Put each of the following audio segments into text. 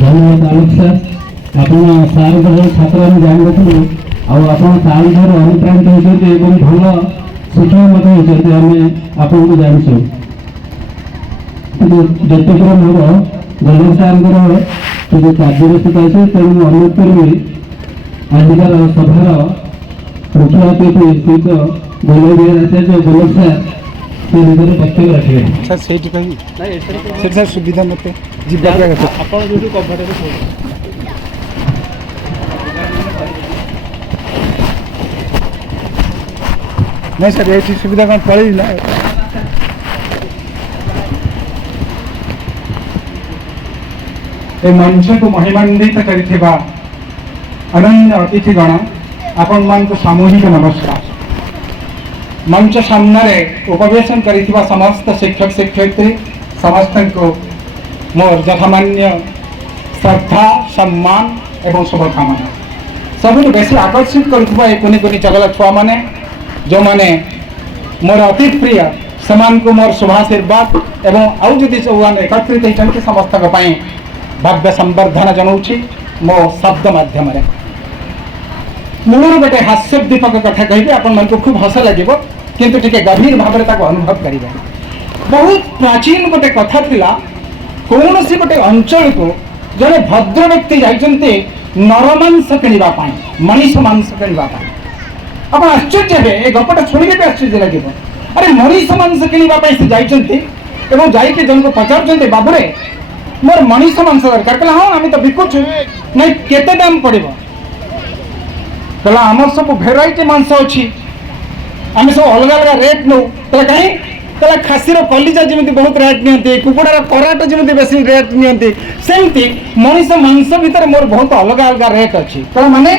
धन्यवाद आलोक सर आपण सार छात्र जानी आप सार अनुप्राणित होती भल शिक्षक होती आम आपन को जानूँ जिते मोर गणेश सार टे कार्यव्यस्तता अच्छे तेणु अनुरोध करी आजिकार सभार मुख्य अतिथि श्रीत गोलबिहारी आचार्य गोलक सार से निजे वक्तव्य रखे सर से सर सुविधा मत नहीं सर ये सुविधा कौन पड़ी ना मंच को महिमान्वित करिथिबा अनन्य अतिथिगण आपण मान को सामूहिक नमस्कार। मंच सामने उपवेशन करिथिबा समस्त शिक्षक शिक्षयित्री समस्त को मोर यथामान्य श्रद्धा सम्मान एवं शुभकामना। सब बेसी आकर्षित करुवा कुनि कुनि चगला छुआ माने जो माने मोर अति प्रिय समान को मोर शुभाशीर्वाद एवं आउ जदि सब एकत्रित होती समस्त भव्य संवर्धन जनाऊँगी मो शब्द मध्यम मोर गोटे हास्योद्दीपक कथा कहि आपण मन को खूब हस लगे किंतु टिके गभीर भाव में अनुभव करेंगे। बहुत प्राचीन गोटे कथा थिला कौन सी गोटे अंचल को जड़े भद्र व्यक्ति जाइछन्ते नरमांस किणवाई मनीष मांस किणवाई आप आश्चर्य हे ए गपटा शुणिके भी आश्चर्य लगे अरे मनीष मांस किणवाई से जाइछन्ते एवं जाइके जन को पचार बाबूरे मोर मनीष मांस दरकार कहला हाँ आम तो बिकुछु नहीं केते दाम पड़ो कहला आम सब भेराइटी मांस अच्छी आम सब अलग अलग रेट नौ कहला कहीं कहला खासीर कलिजा जमी बहुत रेट नियंती कुकुड़ार कराट जमी बेस रेट नियंती सेमती मनीष मांस भितर मोर बहुत अलग अलग रेट अच्छी कहला माने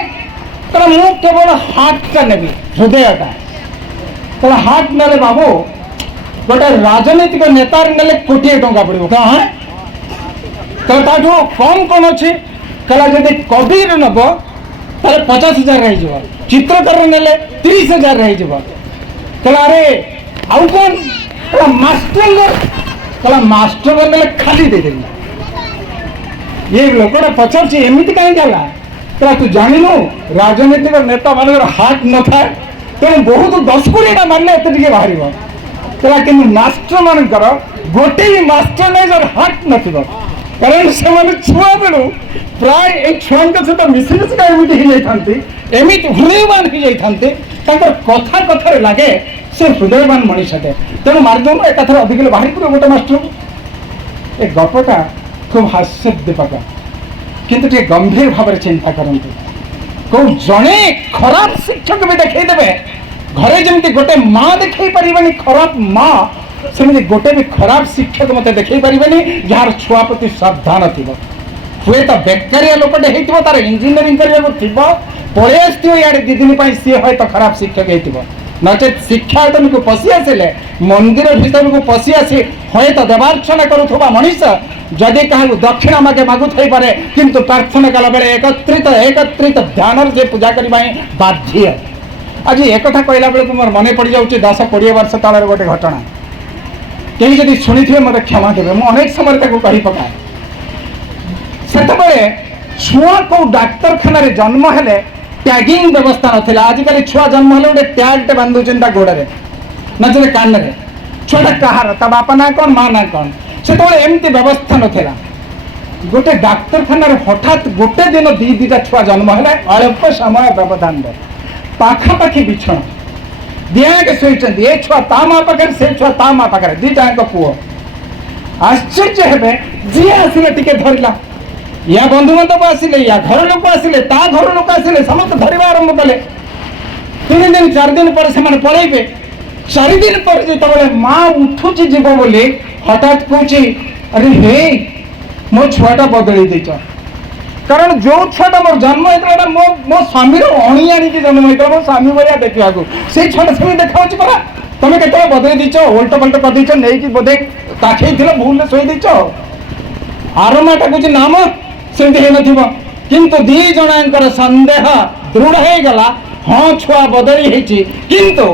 कहला मु केवल हार्टा नेबी हृदयटा कहला हार्ट नेले बाबू गोटे राजनीतिक नेतार नेले कोटी टंका पड़ो क्या हाँ कहला कम कौन अच्छी कहला जदि कबीर नब ताले 50,000 रही चित्रकार नेले 30,000 रही कहला अरे आउ कौन कहला मास्टर कहला मास्टर नेले खाली दे देली ये लोकटा पचार एमती कहीं कहला तू जानिनु राजनीतिक नेता मान हार्ट न था तेणु बहुत 10 कोटी मारने एत बाहर कहला कि मास्टर मानकर गोटे भी मास्टर नहीं जर हार्ट न कारण से छुआ बेलू प्राय एक छुआ सहित मिसी मिसिका एमती हृदयवान हो जाते कथा कथार लगे से हृदयवान मनीषटे तेणु मारिदेनु एक अधिक बाहर कर गोटे मास्टर एक गपटा खूब हास्योद्दीपक किंतु टे गंभीर भाव चिंता करते कौ जड़े खराब शिक्षक भी देखईदे घरे जमी गोटे माँ देखई पारे खराब माँ सेमती गोटे भी खराब शिक्षक मत देखई पारे जार छुआ प्रति श्रद्धा न हुए तो बेकारिया लोकटे हो तार इंजीनियरिंग करने पलि आसो इे दी दिन सी हे तो खराब शिक्षक हो नचे शिक्षायतन को पशि आसिले मंदिर भीतर को पशि आसी हे तो देवार्चना करुवा मनीष जदि क्या दक्षिणा मागे मागु थी पारे किंतु प्रार्थना कला बेले एकत्रित ध्यान से पूजा करने बाध्य। आज एक कहला बेलू मोर मन पड़ जाऊँ 10-20 वर्ष तल गोटे घटना कहीं जदि शुणी थे मत क्षमा देवे मुझे अनेक समय कही पकाए से छुआ को डाक्तखाना जन्म हेले टैगिंग व्यवस्था नाला आजिकल छुआ जन्म हेले गोटे टैगटे बांधुन गोड़े नचले कान में छुआटा कहार ता बापा ना कौन माँ ना कौन से एमती व्यवस्था नाला गोटे डाक्तखाना हठात गोटे दिन 2-2टा छुआ जन्म है अल्प समय व्यवधान पाखापाखि बिछण दियाके शोचती ए छुआ ता माँ पाखे से छुआ ता माँ पाखे दीटाक पुओ आश्चर्य हे जी आसिले टिके धरला या बंधु बांधव आसिले या घर लोक आसिले ता घर लोक आसिले समस्त धरवा आरंभ कले 3 दिन 4 दिन पर से पलैबे 4 दिन पर जो माँ उठुची जीव बोली हठात कौची अरे हे मो छुआटा बदली देच कारण जो छुआटा मोर जन्म होता मो स्वामी अणी आणिकी जन्म होता मो स्वामी भाया देखा से छुआटा से देखा परा तुम के बदली दीच ओल्ट पल्ट कर दीच नहीं बोधे काखे भूल शोई दीच आरमाटा कौच नाम सेमती हो किंतु दी जणकर संदेह दृढ़ हो गला हाँ छुआ बदली किंतु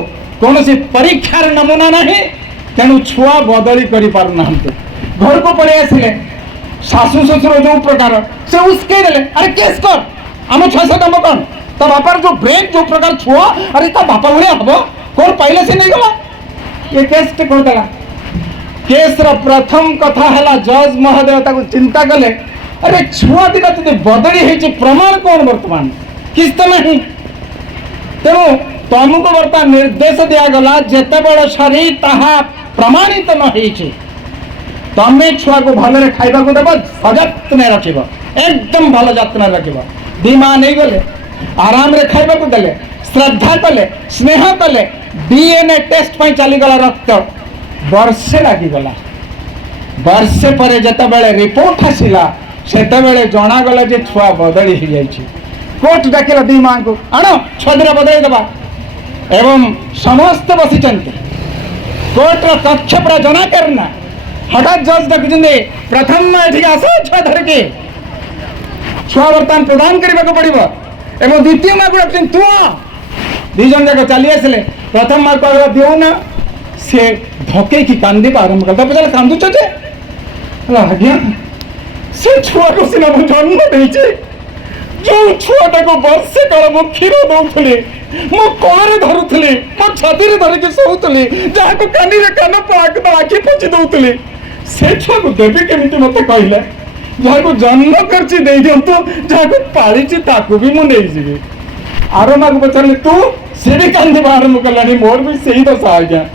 कौन सी परीक्षार नमूना नहीं तेणु छुआ बदली कर घर को पलि आसिले शाशु शशुर जो प्रकार से उस्के देले अरे केस कर आम छुआ से कम कौन तो बापार जो ब्रेन जो प्रकार छुआ अरे ता बापा भाया हम कौन पाइले से नहीं गला ये केस टे कर देला केस रा प्रथम कथा हैला जज महोदय ताको चिंता कले अरे छुआ दिना तते बदली हेची प्रमाण कौन वर्तमान किस तो नहीं तेणु तुमको बर्तमान निर्देश दिया गला जेते बड़ शरी ताहा प्रमाणित न हेची तमे छुआ को भलरे खाइबा को देबो सजत्ने रखिबो एकदम भल जत्न रखिबो दिमा नहीं गले आराम रे खाइबा को देले श्रद्धा कले स्नेह कले डीएनए टेस्ट पई चली गला रक्त वर्षे लागी गला वर्षे पर जते बेले रिपोर्ट आसिला सेते बेले जणा गला जे छुआ बदली ही जाईची कोर्ट डाकिला दी मां को आनो छदरा बदली देबा एवं समस्त बसिचंते कोर्ट रो कक्ष पर जना करना हठात जज डाकुचंदे प्रथम एठी आसो छुआ धर के छुआ बर्तमान प्रदान करबा पड़िबो एवं द्वितीय मां को डाकुचन तू दी जन जाक चली आसले प्रथम मां को दियो ना से धके की कांदी आरंभ करता पचारे कांदुच जे आज्ञा से छुआ को सिना मु जन्म देइछे जो छुआटा को वर्षे काल मु क्षीर दउथली मु कोरे धरुथली मु छाती रे धरि के सोउथली जहा को कानी रे कान पाक आखि पछि दउथली से छुआ को देबी केमिति मते कहले जहा को जन्म करछि देई दियंतु जहा को पालिछि ताको भी मु नै जिबी आरो मां को पचारले तू से भी कांदी आरंभ करलानी मोर भी सही दशा आज्ञा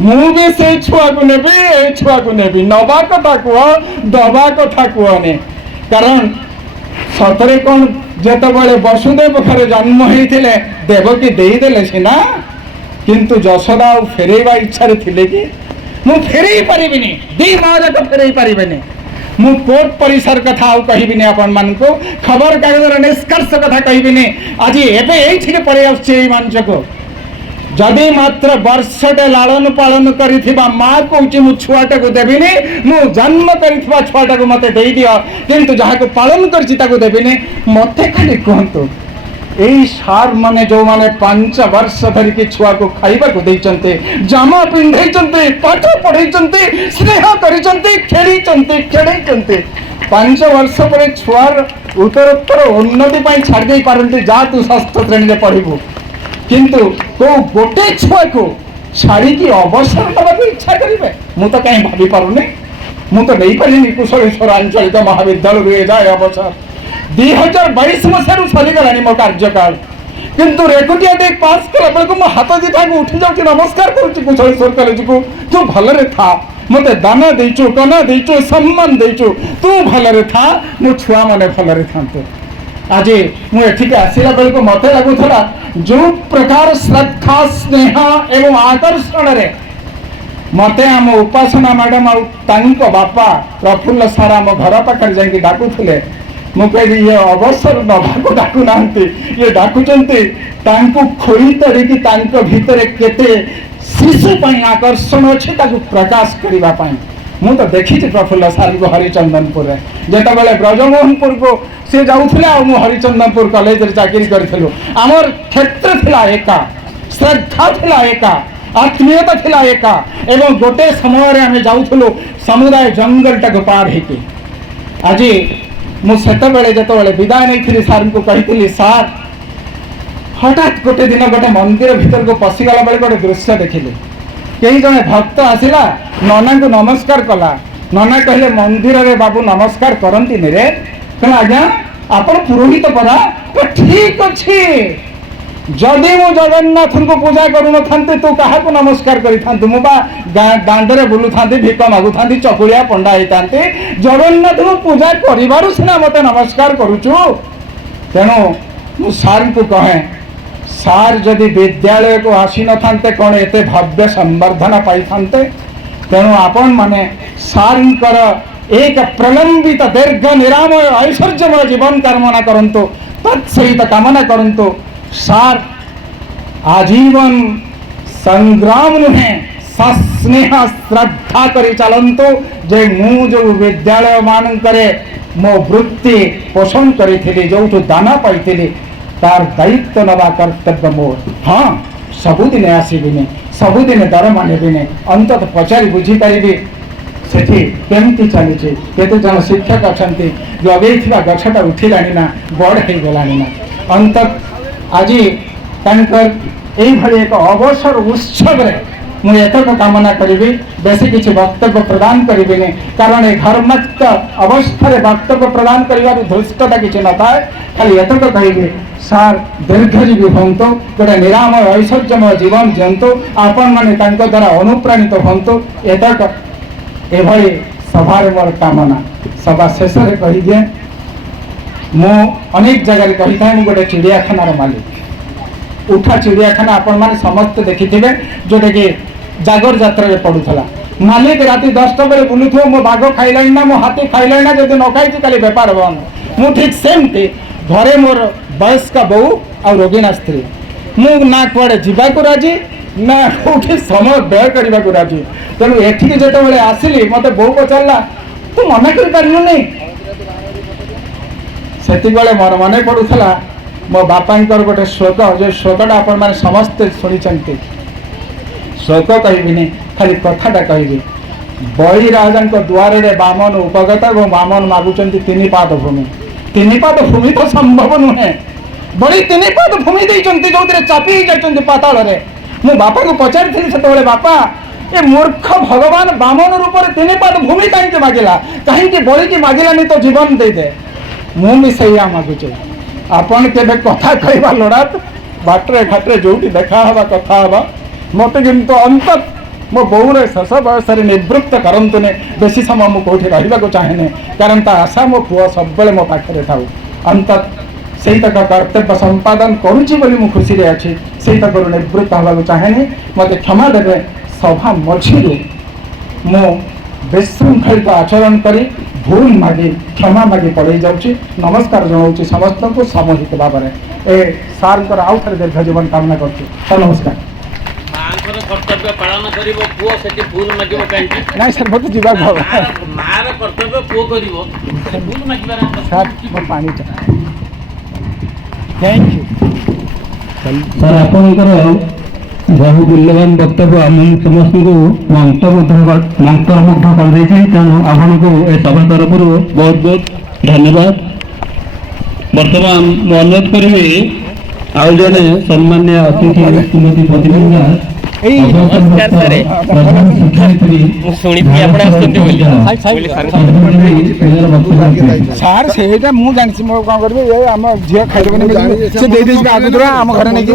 मु भी से छुआ को नेबी ए छुआ को नेबी नबा कथा कुआ दबा कथा कुआने कारण सतरे कौन जेत बड़े वसुदेव घरे जन्म होइथिले देवकी देई देले सिना किंतु यशोदा फेरेबा इच्छा रे थिले कि मु फेरेई परिबिनी दी मां जाक फेरेई परिबेनी मु कोर्ट परिसर कथा आउ कहिबिनी आपन मान को खबर कागजर निष्कर्ष कथा कहिबिनी आज एबे एठी के पळे आछे ए मानच को जदि मात्र वर्षटे लालन पालन करिथिबा मां कहूची मु छुआटा को देबिनी मु जन्म करिथिबा छुआटा को मते देई दियो किंतु जहा को पालन करछि ताको देबिनी मते खाली कहंतु एई सार माने जो माने 5 वर्ष धरि के छुआ को खाइबा को देइचंते जामा पिंधैचंते पाठ पढैचंते स्नेह करिचंते खेळैचंते 5 वर्ष पर छुआर उत्तरोत्तर उन्नति पई छाड़ देई पारंती जा तू षष्ठ श्रेणी रे पढिबू किंतु को गोटे छुआ को छाड़ी की अवसर नवा इच्छा करेंगे मु तो कहीं भाभी पारुनी मु तो नहीं पारिनी कुशलेश्वर आंचलिक महाविद्यालय जाए अवसर 2022 मसीह सरीगलानी मो कार्यकाल किंतु रेकुटिया दे पास कला बेलू मो हाथ दिठा को उठी जाऊँ नमस्कार करुच्ची कुशलेश्वर कॉलेज को तू भलरे था मते दाना देचु कना देचु सम्मान देचु तू भलरे था मो छुआ माने भलरे थांते आज मुझे आसला बेलू मत लगुला जो प्रकार श्रद्धा स्नेह एवं आकर्षण रे मते आम उपासना मैडम आउ बापा प्रफुल्ल सार आम घर पाखे जाकि डाकुले मु कहली ये अवसर नभा डाकू ना ये डाकुंट खोली तरीकी भितर केते शिशु आकर्षण अच्छे प्रकाश करने मु तो देखी प्रफुल्ल सार को हरिचंदनपुर जिते बड़े ब्रजमोहनपुर को सी जाऊे आ हरिचंदनपुर कॉलेज चाकरी करूँ आमर क्षेत्र थिला एका श्रद्धा थिला एका आत्मीयता थिला एका एवं गोटे समय आम जाऊँ समुदाय जंगल टाक पार होके आज मुझे जिते विदाय नहीं सार को कही सार हठात गोटे दिन गोटे मंदिर भीतर को पशिगला बेले गोटे दृश्य देखिली कई जने भक्त आसिला नना को नमस्कार कला नना कहले मंदिर रे बाबू नमस्कार करंती रे कहला आज्ञा आपण पुरोहित परा तो ठीक अछि जदि मु जगन्नाथ को पूजा करू न थांते तो काहा को नमस्कार करि थांतु मु बा दांडरे बुलु थांती भिक मागु थांती चकुलिया पंडा होई थांते जगन्नाथ को पूजा करिबारु सिना मते नमस्कार करूछु तेनो मु सार को कहे सार जदि विद्यालय को आसी न थांते कौन एते भव्य संवर्धना पाई थांते तेणु आपण माने सारंकर एक प्रलंबित दीर्घ निरामय ऐश्वर्यमय जीवन कामना करंतु तत्सहित कामना करंतु सार आजीवन संग्राम नुहे सस्नेह श्रद्धा करी चलंतु जे मु जो विद्यालय मानकरे मो वृत्ति पोषण करी जो दाना पाई तार दायित्व नवा कर्तव्य मोर हाँ सबुदिन आसबिनी सबुदिन दरमा नेबिनी अंतत पचारि बुझी पारि ସେଠି କେମିତି ଚାଲିଛି, କେତେ ଜଣ ଶିକ୍ଷକ ଅଛନ୍ତି ଲଗେଇଥିବା ଗଛଟା ଉଠିଲାଣି ନା ବଡ଼ ହେଇଗଲାଣି ନା। ଅନ୍ତତଃ ଆଜି ତାଙ୍କର এইভাবে ଏକ ଅବସର ଉତ୍ସବରେ ମୁଁ ଏତକ କାମନା କରିବି। ବେଶୀ କିଛି ବକ୍ତବ୍ୟ ପ୍ରଦାନ କରିବିନି, କାରଣ ଏ ଘର୍ମୁକ୍ତ ଅବସ୍ଥାରେ ବକ୍ତବ୍ୟ ପ୍ରଦାନ କରିବାର ଧୃଷ୍ଟତା କିଛି ନଥାଏ। ଖାଲି ଏତକ କହିବି, ସାର୍ ଦୀର୍ଘଜୀବୀ ହୁଅନ୍ତୁ, ଗୋଟେ ନିରାମୟ ଐଶ୍ୱର୍ଯ୍ୟମୟ ଜୀବନ ଦିଅନ୍ତୁ, ଆପଣମାନେ ତାଙ୍କ ଦ୍ୱାରା ଅନୁପ୍ରାଣିତ ହୁଅନ୍ତୁ। ଏତକ ଏଭଳି ସଭାରେ ମୋର କାମନା। ସଭା ଶେଷରେ କହିଦିଏ, ମୁଁ ଅନେକ ଜାଗାରେ କହିଥାଏ ମୁଁ ଗୋଟେ ଚିଡ଼ିଆଖାନାର ମାଲିକ। ଉଠା ଚିଡ଼ିଆଖାନା ଆପଣମାନେ ସମସ୍ତେ ଦେଖିଥିବେ, ଯୋଉଟାକି ଜାଗର ଯାତ୍ରାରେ ପଡୁଥିଲା। ମାଲିକ ରାତି 10ଟା ବେଳେ ବୁଲୁଥିବ, ମୋ ବାଘ ଖାଇଲାଣି ନା, ମୋ ହାତୀ ଖାଇଲାଣି ନା, ଯଦି ନ ଖାଇଛି କାଲି ବେପାର ବନ୍ଦ। ମୁଁ ଠିକ୍ ସେମିତି ଘରେ ମୋର ବୟସ୍କ ବୋଉ ଆଉ ରୋଗୀଣା ସ୍ତ୍ରୀ, ମୁଁ ନା କୁଆଡ଼େ ଯିବାକୁ ରାଜି ନା କୋଉଠି ସମୟ ବ୍ୟୟ କରିବାକୁ ରାଜି। ତେଣୁ ଏଠିକି ଯେତେବେଳେ ଆସିଲି ମୋତେ ବୋଉ ପଚାରିଲା, ତୁ ମନା କରିପାରିଲୁନି? ସେତିକିବେଳେ ମୋର ମନେ ପଡୁଥିଲା ମୋ ବାପାଙ୍କର ଗୋଟେ ଶ୍ଲୋକ, ଯେ ଶ୍ଲୋକଟା ଆପଣମାନେ ସମସ୍ତେ ଶୁଣିଛନ୍ତି। ଶ୍ଲୋକ କହିବିନି, ଖାଲି କଥାଟା କହିବି। ବଳି ରାଜାଙ୍କ ଦୁଆରରେ ବାମନ ଉପଗତ ଏବଂ ବାମନ ମାଗୁଛନ୍ତି 3 ପାଦ ଭୂମି। 3 ପାଦ ଭୂମି ତ ସମ୍ଭବ ନୁହେଁ, ବଳି 3 ପାଦ ଭୂମି ଦେଇଛନ୍ତି ଯୋଉଥିରେ ଚାପି ହେଇଯାଇଛନ୍ତି ପାତାଳରେ। ମୁଁ ବାପାକୁ ପଚାରିଥିଲି ସେତେବେଳେ, ବାପା ଏ ମୂର୍ଖ ଭଗବାନ ବାମନ ରୂପରେ 3 ପାଦ ଭୂମି କାହିଁକି ମାଗିଲା, କାହିଁକି ବଳିକି ମାଗିଲାନି ତ ଜୀବନ ଦେଇଦେ। ମୁଁ ବି ସେଇଆ ମାଗୁଛି। ଆପଣ କେବେ କଥା କହିବା ଲଡ଼ାତ ବାଟରେ ଘାଟରେ ଯୋଉଠି ଦେଖା ହେବା କଥା ହେବା, ମୋତେ କିନ୍ତୁ ଅନ୍ତତଃ ମୋ ବୋଉର ଶେଷ ବୟସରେ ନିବୃତ୍ତ କରନ୍ତୁନି। ବେଶୀ ସମୟ ମୁଁ କେଉଁଠି ରହିବାକୁ ଚାହେଁନି, କାରଣ ତା ଆଶା ମୋ ପୁଅ ସବୁବେଳେ ମୋ ପାଖରେ ଥାଉ। ଅନ୍ତତଃ ସେଇତକ କର୍ତ୍ତବ୍ୟ ସମ୍ପାଦନ କରୁଛି ବୋଲି ମୁଁ ଖୁସିରେ ଅଛି, ସେଇତକରୁ ନିବୃତ୍ତ ହେବାକୁ ଚାହେଁନି। ମୋତେ କ୍ଷମା ଦେବେ, ସଭା ମଝିରୁ ମୁଁ ବିଶୃଙ୍ଖଳିତ ଆଚରଣ କରି ଭୁଲ ମାଗି କ୍ଷମା ମାଗି ପଳେଇ ଯାଉଛି। ନମସ୍କାର ଜଣାଉଛି ସମସ୍ତଙ୍କୁ ସାମୂହିକ ଭାବରେ। ଏ ସାର୍ଙ୍କର ଆଉ ଥରେ ଦୀର୍ଘ ଜୀବନ କାମନା କରୁଛି। ସାର୍ ନମସ୍କାର। ମାଙ୍କର କର୍ତ୍ତବ୍ୟ ପାଳନ କରିବ ପୁଅ, ସେଠି ଭୁଲ ମାଗିବ କାହିଁକି? ନାଇଁ ସାର୍ ମୋତେ ଯିବାକୁ ହବ। ମାର କର୍ତ୍ତବ୍ୟ ପୁଅ କରିବ, ଭୁଲ ମାଗିବାର ସାର୍ ମୋ ପାଣିଟା ଥ୍ୟାଙ୍କ ୟୁ। ସାର୍ ଆପଣଙ୍କର ବହୁ ମୂଲ୍ୟବାନ ବକ୍ତବ୍ୟ ଆମ ସମସ୍ତଙ୍କୁ ମନ୍ତ୍ରମୁଗ୍ଧ କରିଦେଇଛି। ତେଣୁ ଆପଣଙ୍କୁ ଏ ସଭା ତରଫରୁ ବହୁତ ବହୁତ ଧନ୍ୟବାଦ। ବର୍ତ୍ତମାନ ମୁଁ ଅନୁରୋଧ କରିବି ଆଉ ଜଣେ ସମ୍ମାନୀୟ ଅତିଥି ଶ୍ରୀମତୀ ପଦ୍ମିନୀ ଦାସ, ନମସ୍କାର ସାର୍। ପ୍ରଧାନ ଶିକ୍ଷୟିତ୍ରୀ, ମୁଁ ଶୁଣିଥିଲି ଆପଣ ଆସୁଛନ୍ତି ବୋଲି। ସାର୍ ସେଇଟା ମୁଁ ଜାଣିଛି, ମୁଁ କ'ଣ କରିବି, ଏ ଆମ ଝିଅ ଖାଇଦେବନି, ସେ ଦେଇଦେଇଛି ଆଗତୁରା ଆମ ଘରେ ନେଇକି।